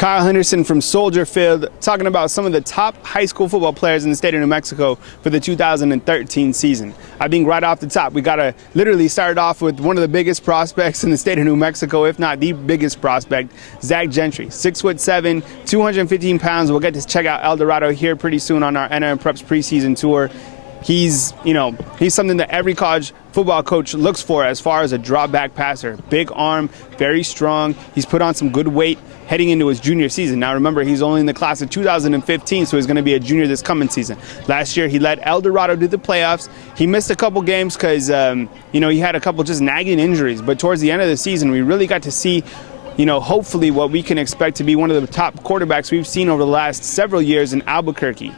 Kyle Henderson from Soldier Field talking about some of the top high school football players in the state of New Mexico for the 2013 season. I think right off the top, we got to literally start off with one of the biggest prospects in the state of New Mexico, if not the biggest prospect, Zach Gentry. 6'7", 215 pounds. We'll get to check out El Dorado here pretty soon on our NRM Preps preseason tour. He's something that every college football coach looks for as far as a drop back passer. Big arm, very strong. He's put on some good weight heading into his junior season. Now remember, he's only in the class of 2015, so he's going to be a junior this coming season. Last year, he led El Dorado to the playoffs. He missed a couple games because, he had a couple just nagging injuries. But towards the end of the season, we really got to see hopefully what we can expect to be one of the top quarterbacks we've seen over the last several years in Albuquerque.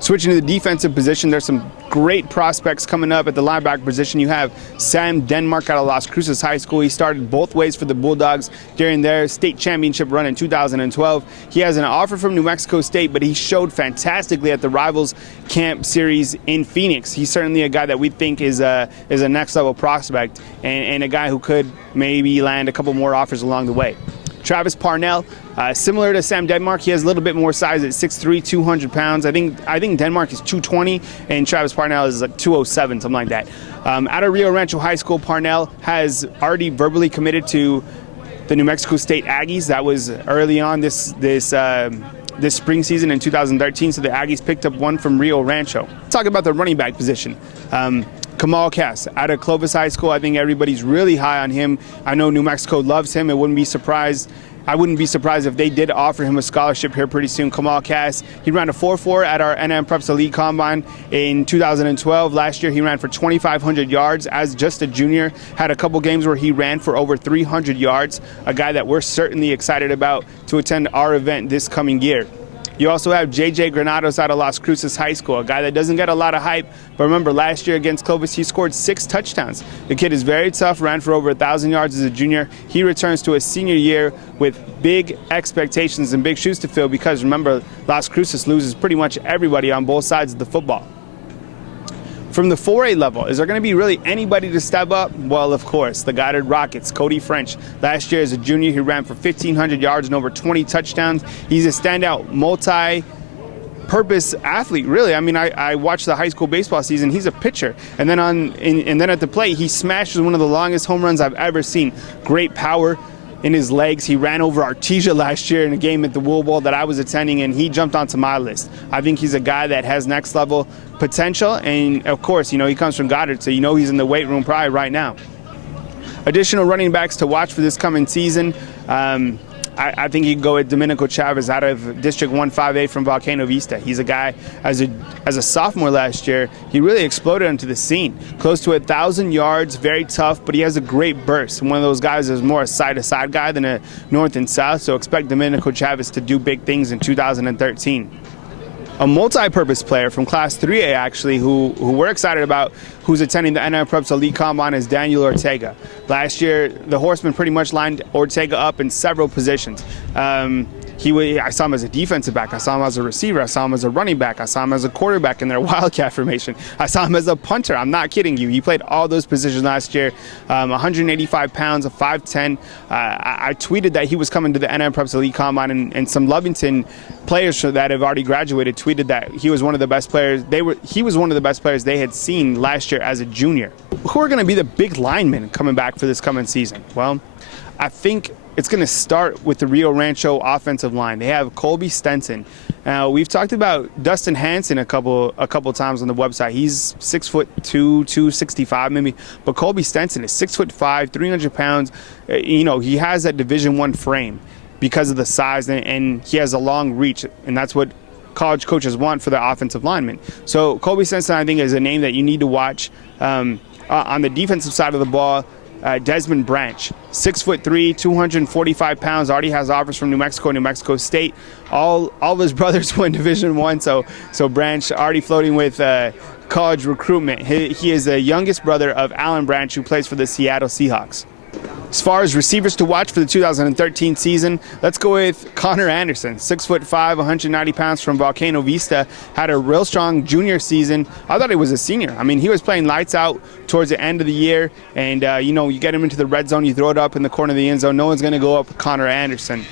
Switching to the defensive position, there's some great prospects coming up at the linebacker position. You have Sam Denmark out of Las Cruces High School. He started both ways for the Bulldogs during their state championship run in 2012. He has an offer from New Mexico State, but he showed fantastically at the Rivals Camp Series in Phoenix. He's certainly a guy that we think is a next level prospect and a guy who could maybe land a couple more offers along the way. Travis Parnell, similar to Sam Denmark, he has a little bit more size at 6'3", 200 pounds. I think Denmark is 220 and Travis Parnell is like 207, something like that. Out of Rio Rancho High School, Parnell has already verbally committed to the New Mexico State Aggies. That was early on this spring season in 2013, so the Aggies picked up one from Rio Rancho. Talk about the running back position. Kamal Cass out of Clovis High School. I think everybody's really high on him. I know New Mexico loves him. I wouldn't be surprised if they did offer him a scholarship here pretty soon. Kamal Cass, he ran a 4.4 at our NM Preps Elite Combine in 2012. Last year he ran for 2,500 yards as just a junior. Had a couple games where he ran for over 300 yards. A guy that we're certainly excited about to attend our event this coming year. You also have J.J. Granados out of Las Cruces High School, a guy that doesn't get a lot of hype, but remember last year against Clovis, he scored 6 touchdowns. The kid is very tough, ran for over 1,000 yards as a junior. He returns to his senior year with big expectations and big shoes to fill because remember, Las Cruces loses pretty much everybody on both sides of the football. From the 4A level, is there going to be really anybody to step up? Well, of course, the Goddard Rockets, Cody French. Last year as a junior, he ran for 1,500 yards and over 20 touchdowns. He's a standout multi-purpose athlete, really. I mean, I watched the high school baseball season. He's a pitcher. And then at the plate, he smashes one of the longest home runs I've ever seen. Great power in his legs. He ran over Artesia last year in a game at the Wool Bowl that I was attending, and he jumped onto my list. I think he's a guy that has next level potential, and of course, he comes from Goddard, so he's in the weight room probably right now. Additional running backs to watch for this coming season. I think you can go with Domenico Chavez out of District 1-5A from Volcano Vista. He's a guy, as a sophomore last year, he really exploded onto the scene. Close to 1,000 yards, very tough, but he has a great burst. One of those guys is more a side-to-side guy than a north and south, so expect Domenico Chavez to do big things in 2013. A multi-purpose player from Class 3A, actually, who we're excited about, who's attending the NM Preps Elite Combine, is Daniel Ortega. Last year, the Horsemen pretty much lined Ortega up in several positions. I saw him as a defensive back. I saw him as a receiver. I saw him as a running back. I saw him as a quarterback in their Wildcat formation. I saw him as a punter. I'm not kidding you. He played all those positions last year. 185 pounds, a 5'10". I tweeted that he was coming to the NM Preps Elite Combine, and some Lovington players that have already graduated tweeted that he was one of the best players. He was one of the best players they had seen last year as a junior. Who are going to be the big linemen coming back for this coming season? Well, I think it's going to start with the Rio Rancho offensive line. They have Colby Stenson. Now, we've talked about Dustin Hanson a couple times on the website. He's 6'2", 265 maybe, but Colby Stenson is 6'5", 300 pounds. He has that Division I frame because of the size, and he has a long reach, and that's what college coaches want for their offensive linemen. So Colby Stenson, I think, is a name that you need to watch. On the defensive side of the ball, Desmond Branch, 6'3", 245 pounds, already has offers from New Mexico and New Mexico State. All of his brothers went Division I, so Branch already floating with college recruitment. He is the youngest brother of Alan Branch, who plays for the Seattle Seahawks. As far as receivers to watch for the 2013 season, let's go with Connor Anderson, 6'5", 190 pounds from Volcano Vista, had a real strong junior season. I thought he was a senior. I mean, he was playing lights out towards the end of the year, and you get him into the red zone, you throw it up in the corner of the end zone, no one's going to go up with Connor Anderson.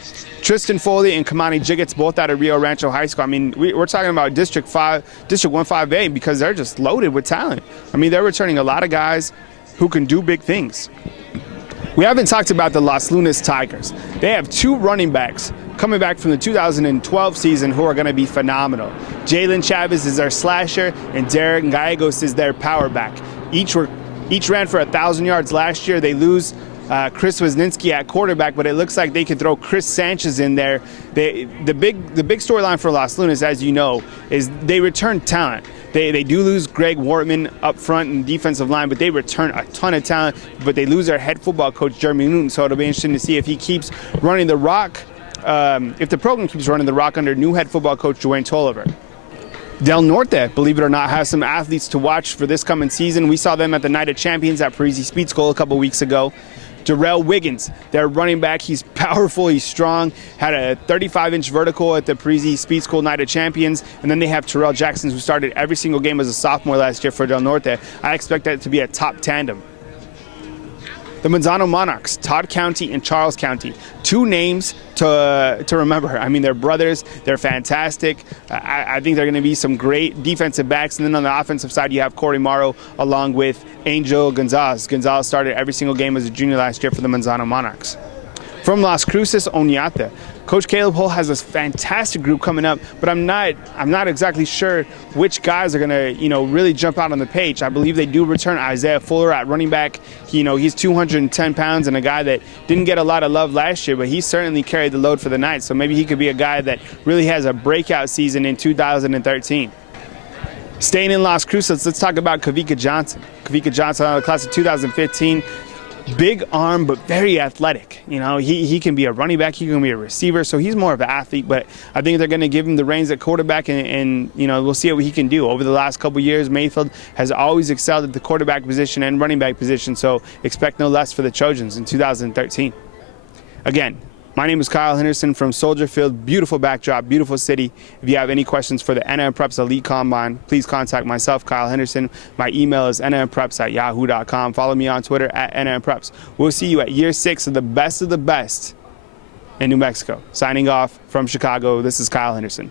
Tristan Foley and Kamani Jiggets, both out of Rio Rancho High School. I mean, we're talking about District 1-5A because they're just loaded with talent. I mean, they're returning a lot of guys who can do big things. We haven't talked about the Los Lunas Tigers. They have 2 running backs coming back from the 2012 season who are going to be phenomenal. Jalen Chavez is their slasher, and Derek Gallegos is their power back. Each ran for 1,000 yards last year. They lose Chris Wisniewski at quarterback, but it looks like they could throw Chris Sanchez in there. The big storyline for Los Lunas, as you know, is they return talent. They do lose Greg Wortman up front in defensive line, but they return a ton of talent. But they lose their head football coach, Jeremy Newton, so it'll be interesting to see if he keeps running the rock, if the program keeps running the rock under new head football coach Dwayne Tolliver. Del Norte, believe it or not, has some athletes to watch for this coming season. We saw them at the Night of Champions at Parisi Speed School a couple weeks ago. Darrell Wiggins, their running back, he's powerful, he's strong, had a 35-inch vertical at the Parisi Speed School Night of Champions, and then they have Terrell Jackson, who started every single game as a sophomore last year for Del Norte. I expect that to be a top tandem. The Manzano Monarchs, Todd County and Charles County. 2 names to remember. I mean, they're brothers. They're fantastic. I think they're going to be some great defensive backs. And then on the offensive side, you have Corey Morrow along with Angel Gonzalez. Gonzalez started every single game as a junior last year for the Manzano Monarchs. From Las Cruces, Oñate, Coach Caleb Hull has a fantastic group coming up, but I'm not exactly sure which guys are going to, really jump out on the page. I believe they do return Isaiah Fuller at running back. He's 210 pounds and a guy that didn't get a lot of love last year, but he certainly carried the load for the Knights, so maybe he could be a guy that really has a breakout season in 2013. Staying in Las Cruces, let's talk about Kavika Johnson. Kavika Johnson out of the class of 2015. Big arm, but very athletic. He can be a running back, he can be a receiver, so he's more of an athlete, but I think they're going to give him the reins at quarterback, and we'll see what he can do. Over the last couple years, Mayfield has always excelled at the quarterback position and running back position, so expect no less for the Trojans in 2013. Again, my name is Kyle Henderson from Soldier Field. Beautiful backdrop, beautiful city. If you have any questions for the NM Preps Elite Combine, please contact myself, Kyle Henderson. My email is nmpreps@yahoo.com. Follow me on Twitter @nmpreps. We'll see you at year 6 of the best in New Mexico. Signing off from Chicago, this is Kyle Henderson.